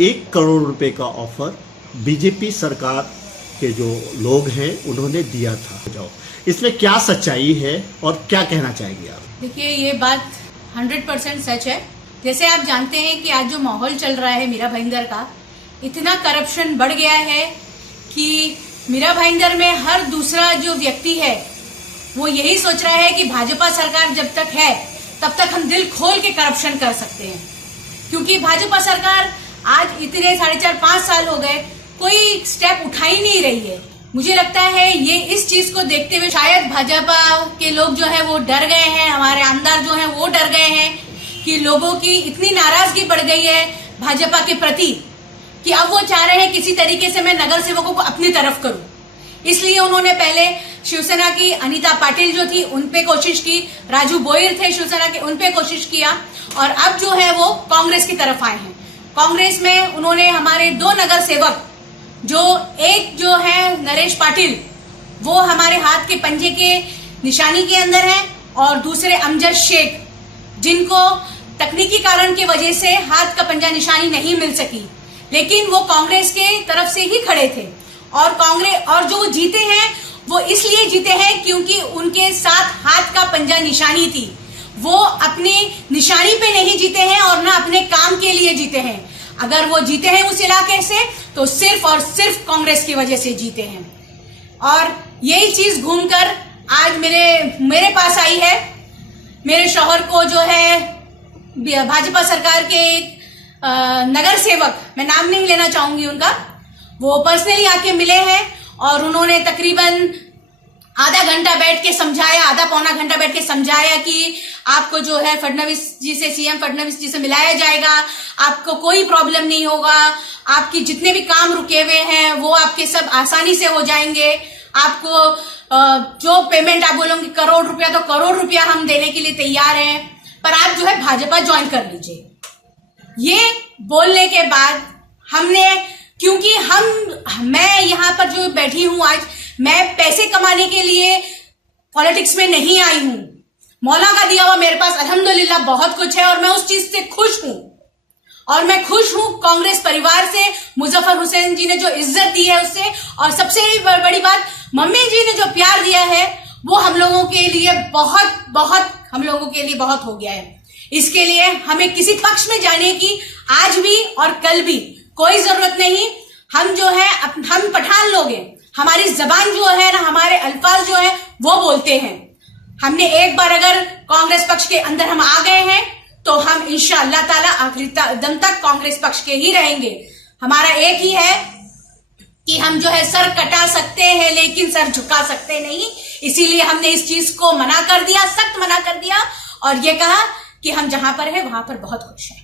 1 करोड़ रुपए का offer BJP सरकार के जो लोग हैं उन्होंने दिया था। जाओ, इसमें क्या सच्चाई है और क्या कहना चाहेंगे आप? देखिए, ये बात 100% सच है। जैसे आप जानते हैं कि आज जो माहौल चल रहा है मीरा भाईंदर का, इतना करप्शन बढ़ गया है कि मीरा भाईंदर में हर दूसरा जो व्यक्ति है वो यही सोच रहा है कि भाजपा सरकार जब तक है तब तक हम दिल खोल के करप्शन कर सकते हैं, क्योंकि भाजपा सरकार आज इतने 4.5-5 साल हो गए कोई स्टेप उठा ही नहीं रही है। मुझे लगता है ये इस चीज को देखते हुए शायद भाजपा के लोग जो है वो डर गए हैं, हमारे आमदार जो है वो डर गए हैं कि लोगों की इतनी नाराजगी बढ़ गई है भाजपा के प्रति कि अब वो चाह रहे हैं किसी तरीके से मैं नगर सेवकों को अपनी तरफ करूं। इसलिए उन्होंने पहले शिवसेना की अनीता पाटिल जो थी उन पे कोशिश की, राजू बोयर थे शिवसेना के, उन पे कोशिश किया, और अब जो है वो कांग्रेस की तरफ आए हैं। कांग्रेस में उन्होंने हमारे 2 नगर सेवक, जो एक जो है नरेश पाटिल, वो हमारे हाथ के पंजे के निशानी के अंदर है, और दूसरे अमजद शेख, जिनको तकनीकी कारण की वजह से हाथ का पंजा निशानी नहीं मिल सकी, लेकिन वो कांग्रेस के तरफ से ही खड़े थे। और कांग्रेस और जो जीते हैं वो इसलिए जीते हैं क्योंकि उनके साथ हाथ का पंजा निशानी थी। वो अपनी निशानी पे नहीं जीते हैं और ना अपने काम के लिए जीते हैं। अगर वो जीते हैं उस इलाके से तो सिर्फ और सिर्फ कांग्रेस की वजह से जीते हैं। और यही चीज घूमकर आज मेरे पास आई है। मेरे शौहर को जो है भाजपा सरकार के एक नगर सेवक, मैं नाम नहीं लेना चाहूंगी उनका, वो पर्सनली आके मिले हैं और उन्होंने तकरीबन आधा घंटा बैठ के समझाया, आधा पौना घंटा बैठ के समझाया कि आपको जो है फडणवीस जी से, सीएम फडणवीस जी से मिलाया जाएगा, आपको कोई प्रॉब्लम नहीं होगा, आपकी जितने भी काम रुके हुए हैं वो आपके सब आसानी से हो जाएंगे, आपको जो पेमेंट आप बोलोगे करोड़ रुपया तो करोड़ रुपया हम देने के लिए तैयार हैं, पर आप जो है भाजपा ज्वाइन कर लीजिए। ये बोलने के बाद हमने, क्योंकि मैं यहाँ पर जो बैठी हूं आज, मैं पैसे कमाने के लिए पॉलिटिक्स में नहीं आई हूं। मौला का दिया हुआ मेरे पास अल्हम्दुलिल्लाह बहुत कुछ है और मैं उस चीज से खुश हूं। और मैं खुश हूं कांग्रेस परिवार से, मुजफ्फर हुसैन जी ने जो इज्जत दी है उससे, और सबसे बड़ी बात मम्मी जी ने जो प्यार दिया है वो हम लोगों के लिए बहुत हो गया है। इसके लिए हमें किसी पक्ष में जाने की आज भी और कल भी कोई जरूरत नहीं। हम जो है हम पठान लोग हैं, हमारी जबान जो है ना, हमारे अल्फाज जो है वो बोलते हैं। हमने एक बार अगर कांग्रेस पक्ष के अंदर हम आ गए हैं तो हम इंशाअल्लाह ताला आखिरी दम तक कांग्रेस पक्ष के ही रहेंगे। हमारा एक ही है कि हम जो है सर कटा सकते हैं लेकिन सर झुका सकते नहीं। इसीलिए हमने इस चीज को मना कर दिया, सख्त मना कर दिया, और ये कहा कि हम जहां पर है वहां पर बहुत खुश हैं।